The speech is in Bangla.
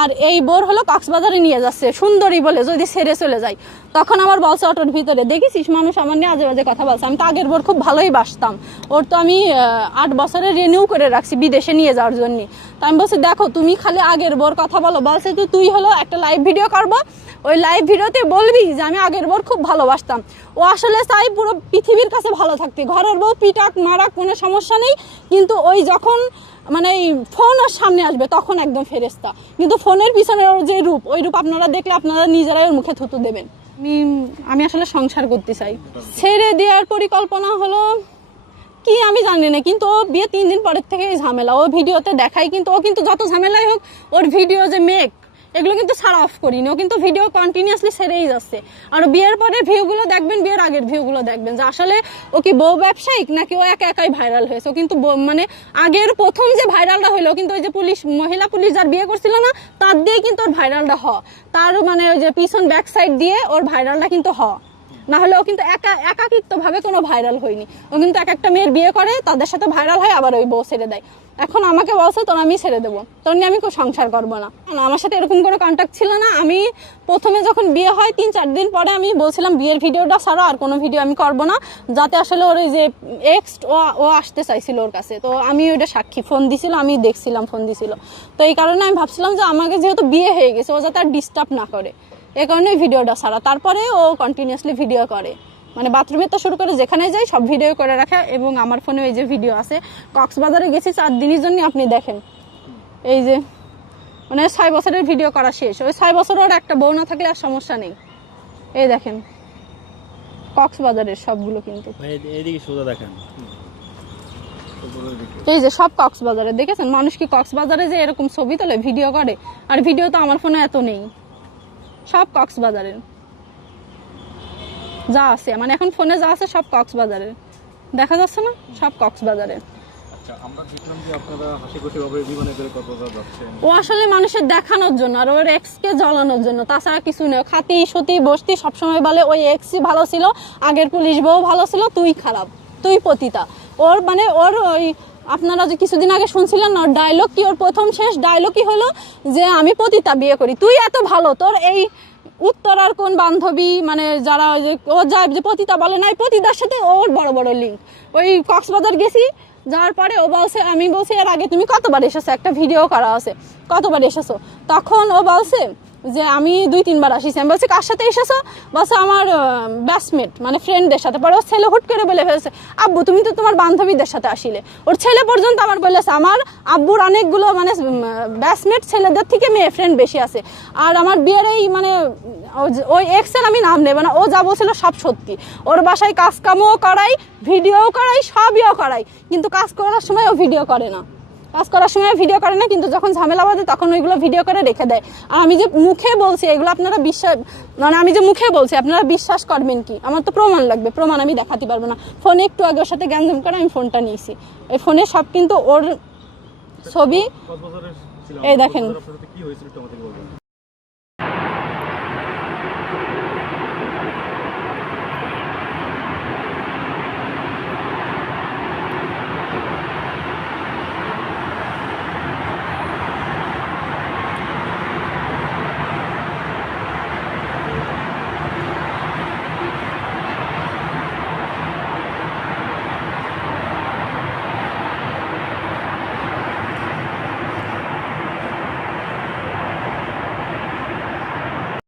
আর এই বোর হলো কক্সবাজারে নিয়ে যাচ্ছে সুন্দরী বলে যদি ছেড়ে চলে যায়। তখন আমার বলছে অটোর ভিতরে, দেখেছিস মানুষ আমার নিয়ে আজে বাজে কথা বলছে, আমি তো আগের বোর খুব ভালোই বাসতাম, ওর তো আমি 8 বছরের রিনিউ করে রাখছি বিদেশে নিয়ে যাওয়ার জন্য। তো আমি বলছি দেখো তুমি খালি আগের বোর কথা বলো। বলছে তুই হলো একটা লাইভ ভিডিও করবো, ওই লাইভ ভিডিওতে বলবি যে আমি আগের বোর খুব ভালোবাসতাম। ও আসলে চাই পুরো পৃথিবীর কাছে ভালো থাকতে, ঘরের বউ পিটাক মারাক কোনো সমস্যা নেই, কিন্তু ওই যখন মানে ফোন ওর সামনে আসবে তখন একদম ফেরেস্তা। কিন্তু ফোনের পিছনে ওর যে রূপ, ওই রূপ আপনারা দেখলে আপনারা নিজেরাই ওর মুখে থুতু দেবেন। আমি আসলে সংসার করতে চাই। ছেড়ে দেওয়ার পরিকল্পনা হলো কি আমি জানি না, কিন্তু ও বিয়ে 3 দিন পরের থেকে ঝামেলা, ও ভিডিওতে দেখাই, কিন্তু ও কিন্তু যত ঝামেলাই হোক ওর ভিডিও যে মেক এগুলো কিন্তু ছাড়া অফ করিনি, ও কিন্তু ভিডিও কন্টিনিউয়াসলি ছেড়েই যাচ্ছে। আর বিয়ের পরের ভিউগুলো দেখবেন, বিয়ের আগের ভিউগুলো দেখবেন যে আসলে ও কি বউ ব্যবসায়িক নাকি ও একা একাই ভাইরাল হয়েছে। ও কিন্তু মানে আগের প্রথম যে ভাইরালটা হলো কিন্তু ওই যে মহিলা পুলিশ যার বিয়ে করছিল না তার দিয়ে কিন্তু ওর ভাইরালটা তার মানে ওই যে পিছন ব্যাক সাইড দিয়ে ওর ভাইরালটা কিন্তু না হলে ও কিন্তু একাকিত্বভাবে কোনো ভাইরাল হয়নি। ও কিন্তু একটা মেয়ের বিয়ে করে, তাদের সাথে ভাইরাল হয়, আবার ওই বউ ছেড়ে দেয়। এখন আমাকে বলছে তোর আমি ছেড়ে দেবো, তোর নিয়ে আমি সংসার করবো না। আমার সাথে এরকম কোনো কন্ট্যাক্ট ছিল না। আমি প্রথমে যখন বিয়ে হয় 3-4 দিন পরে আমি বলছিলাম বিয়ের ভিডিওটা ছাড়ো, আর কোনো ভিডিও আমি করবো না, যাতে আসলে ওর ওই যে এক্স ও আসতে চাইছিল ওর কাছে। তো আমি ওইটা সাক্ষী, ফোন দিছিল, আমি দেখছিলাম ফোন দিছিল। তো এই কারণে আমি ভাবছিলাম যে আমাকে যেহেতু বিয়ে হয়ে গেছে ও যাতে আর ডিস্টার্ব না করে, এই কারণে ভিডিওটা ছাড়া। তারপরে ও কন্টিনিউয়াসলি ভিডিও করে, মানে বাথরুমে তো শুরু করে যেখানে যাই সব ভিডিও করে রাখে। এবং আমার ফোনে এই যে ভিডিও আছে, কক্সবাজারে গেছি 4 দিনের জন্য, আপনি দেখেন এই যে মানে 6 বছরের ভিডিও করা শেষ। ওই 6 বছর ওর একটা বউ না থাকলে আর সমস্যা নেই। এই দেখেন কক্সবাজারের সবগুলো, কিন্তু এইদিকে সোজা দেখেন, এই যে সব কক্সবাজারে দেখেছেন। মানুষ কি কক্সবাজারে যে এরকম ছবি তোলে ভিডিও করে? আর ভিডিও তো আমার ফোনে এত নেই, সব কক্সবাজারের যা আছে, মানে এখন ফোনে যা আছে সব কক্সবাজারের, দেখা যাচ্ছে না, সব কক্সবাজারের। ও আসলে মানুষের দেখানোর জন্য আর ওর এক্সকে জ্বালানোর জন্য, তাছাড়া কিছু নেই। খাতি সতী বসতি সবসময় বলে ওই এক্সই ভালো ছিল, আগের পুলিশ বউ ভালো ছিল, তুই খারাপ, তুই পতিতা। ওর মানে ওর ওই আপনারা যে কিছুদিন আগে শুনছিলেন ওর ডায়লগ কি, ওর প্রথম শেষ ডায়লগই হলো যে আমি পতিতা বিয়ে করি। তুই এত ভালো, তোর এই উত্তরার কোন বান্ধবী মানে যারা ও যায় যে পতিতা বলে না, পতিতার সাথে ওর বড় বড় লিঙ্ক। ওই কক্সবাজার গেছি, যাওয়ার পরে ও বলছে, আমি বলছি এর আগে তুমি কতবার এসেছো, একটা ভিডিও করা আছে কতবার এসেছো, তখন ও বলছে যে আমি 2-3 বার আসিছি। আমি বলছি কার সাথে এসেছো? বলছে আমার ব্যাচমেট মানে ফ্রেন্ডদের সাথে। পরে ওর ছেলে হুট করে বলে ফেলছে, আব্বু তুমি তো তোমার বান্ধবীদের সাথে আসিলে। ওর ছেলে পর্যন্ত আমার বলেছে আমার আব্বুর অনেকগুলো মানে ব্যাচমেট ছেলেদের থেকে মেয়ে ফ্রেন্ড বেশি আছে। আর আমার বিয়ের এই মানে ওই এক্সের আমি নাম নেব না, ও যা বলছিল সব সত্যি। ওর বাসায় কাজ কামও করাই, ভিডিও করাই, সবইও করাই, কিন্তু কাজ করার সময় ও ভিডিও করে না। কাজ করার সময় ভিডিও করে না, কিন্তু যখন ঝামেলা বাঁধে তখন ওইগুলো ভিডিও করে রেখে দেয়। আর আমি যে মুখে বলছি এগুলো আপনারা বিশ্বাস, মানে আমি যে মুখে বলছি আপনারা বিশ্বাস করবেন কি? আমার তো প্রমাণ লাগবে, প্রমাণ আমি দেখাতে পারবো না। ফোনে একটু আগে ওর সাথে গ্যাঞ্জাম করে আমি ফোনটা নিয়েছি, এই ফোনে সব কিন্তু ওর ছবি। এই দেখেন